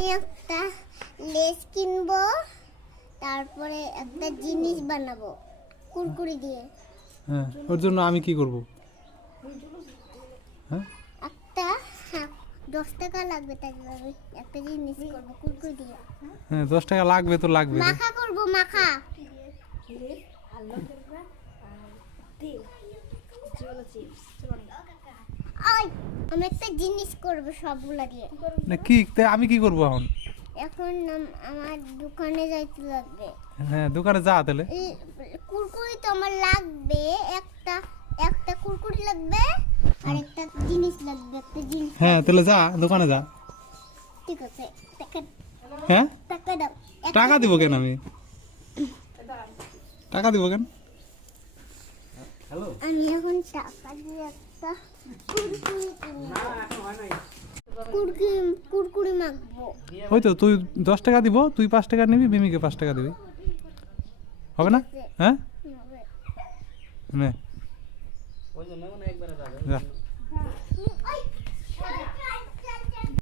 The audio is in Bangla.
আমি একটা লেস কিনবো, তারপরে একটা জিনিস বানাবো কুরকুরি দিয়ে। হ্যাঁ, ওর জন্য আমি কি করব? হ্যাঁ, একটা 10 টাকা লাগবে, তাই আমি একটা জিনিস করবো কুরকুরি দিয়ে। হ্যাঁ 10 টাকা লাগবে তো লাগবে। মাখা করবো, মাখা। ওই আমি একটা জিনিস করবো সবগুলা দিয়ে। না কি আমি কি করব এখন? এখন আমার দোকানে যাইতে লাগবে। হ্যাঁ দোকানে যা তাহলে। এই কুরকুরি তো আমার লাগবে, একটা একটা কুরকুরি লাগবে আর একটা জিনিস লাগবে, একটা জিনিস। হ্যাঁ তাহলে যা দোকানে যা। ঠিক আছে, টাকা হ্যাঁ টাকা দাও। টাকা দিব কেন আমি? টাকা দিব কেন? আমি এখন টাকা দিয়ে একটা কুরকুরি কিনবো। কুরকুরি মাখবো। ওই তো তুই 10 টাকা দিব, তুই 5 টাকা নিবি, মিমিকে 5 টাকা দিবি, হবে না? হ্যাঁ হবে। নে যা।